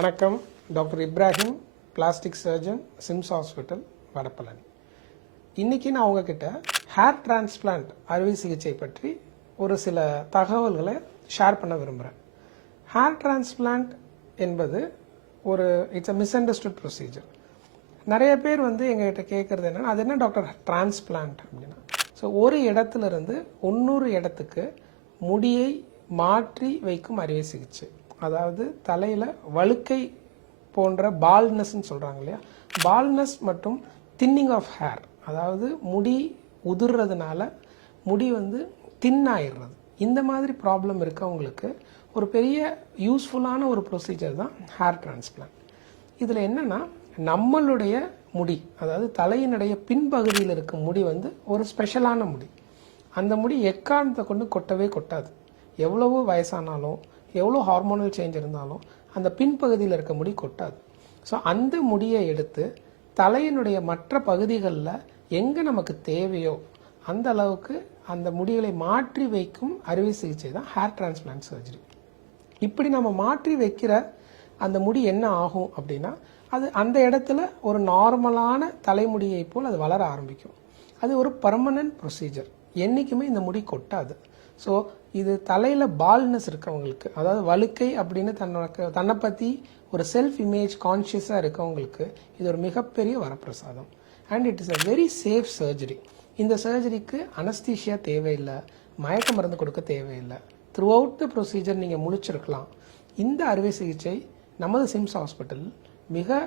வணக்கம். Doctor Ibrahim, plastic surgeon, Sims hospital, Vadapalani. இன்றைக்கி நான் உங்ககிட்ட ஹேர் டிரான்ஸ்பிளான்ட் அறுவை சிகிச்சை பற்றி ஒரு சில தகவல்களை ஷேர் பண்ண விரும்புகிறேன். ஹேர் டிரான்ஸ்பிளான்ட் என்பது it's a miss understood procedure. நிறைய பேர் எங்ககிட்ட கேட்குறது என்னென்னா, அது என்ன டாக்டர் டிரான்ஸ்பிளான்ட் அப்படின்னா? ஸோ ஒரு இடத்துலேருந்து இன்னொரு இடத்துக்கு முடியை மாற்றி வைக்கும் அறுவை சிகிச்சை. அதாவது தலையில் வழுக்கை போன்ற பால்னஸ்ன்னு சொல்கிறாங்க இல்லையா, பால்னஸ் மற்றும் தின்னிங் ஆஃப் ஹேர், அதாவது முடி உதிர்றதுனால முடி தின்னாயிடுறது, இந்த மாதிரி ப்ராப்ளம் இருக்கவங்களுக்கு ஒரு பெரிய யூஸ்ஃபுல்லான ஒரு ப்ரொசீஜர் தான் ஹேர் டிரான்ஸ்பிளான்ட். இதில் என்னென்னா, நம்மளுடைய முடி, அதாவது தலையினுடைய பின்பகுதியில் இருக்க முடி ஒரு ஸ்பெஷலான முடி. அந்த முடி எக்காரணத்தை கொண்டு கொட்டவே கொட்டாது. எவ்வளவு வயசானாலும், எவ்வளோ ஹார்மோனல் சேஞ்ச் இருந்தாலும் அந்த பின்பகுதியில் இருக்க முடி கொட்டாது. ஸோ அந்த முடியை எடுத்து தலையினுடைய மற்ற பகுதிகளில் எங்கே நமக்கு தேவையோ அந்த அளவுக்கு அந்த முடிகளை மாற்றி வைக்கும் அறுவை சிகிச்சை தான் ஹேர் டிரான்ஸ்பிளான்ட் சர்ஜரி. இப்படி நம்ம மாற்றி வைக்கிற அந்த முடி என்ன ஆகும் அப்படின்னா, அது அந்த இடத்துல ஒரு நார்மலான தலைமுடியை போல் அது வளர ஆரம்பிக்கும். அது ஒரு பர்மனன்ட் ப்ரொசீஜர். என்றைக்குமே இந்த முடி கொட்டாது. ஸோ இது தலையில் பால்னஸ் இருக்கவங்களுக்கு, அதாவது வழுக்கை அப்படின்னு தன்னை பற்றி ஒரு செல்ஃப் இமேஜ் கான்ஷியஸாக இருக்கவங்களுக்கு இது ஒரு மிகப்பெரிய வரப்பிரசாதம். And it is a very safe surgery. இந்த சர்ஜரிக்கு அனஸ்தீஷியா தேவையில்லை, மயக்க மருந்து கொடுக்க தேவையில்லை. த்ரூ அவுட் த ப்ரொசீஜர் நீங்கள் முடிச்சிருக்கலாம். இந்த அறுவை சிகிச்சை நமது சிம்ஸ் ஹாஸ்பிட்டல் மிக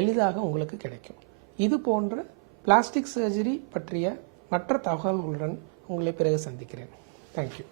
எளிதாக உங்களுக்கு கிடைக்கும். இது போன்ற பிளாஸ்டிக் சர்ஜரி பற்றிய மற்ற தகவல்களுடன் உங்களை பிறகு சந்திக்கிறேன். தேங்க்யூ.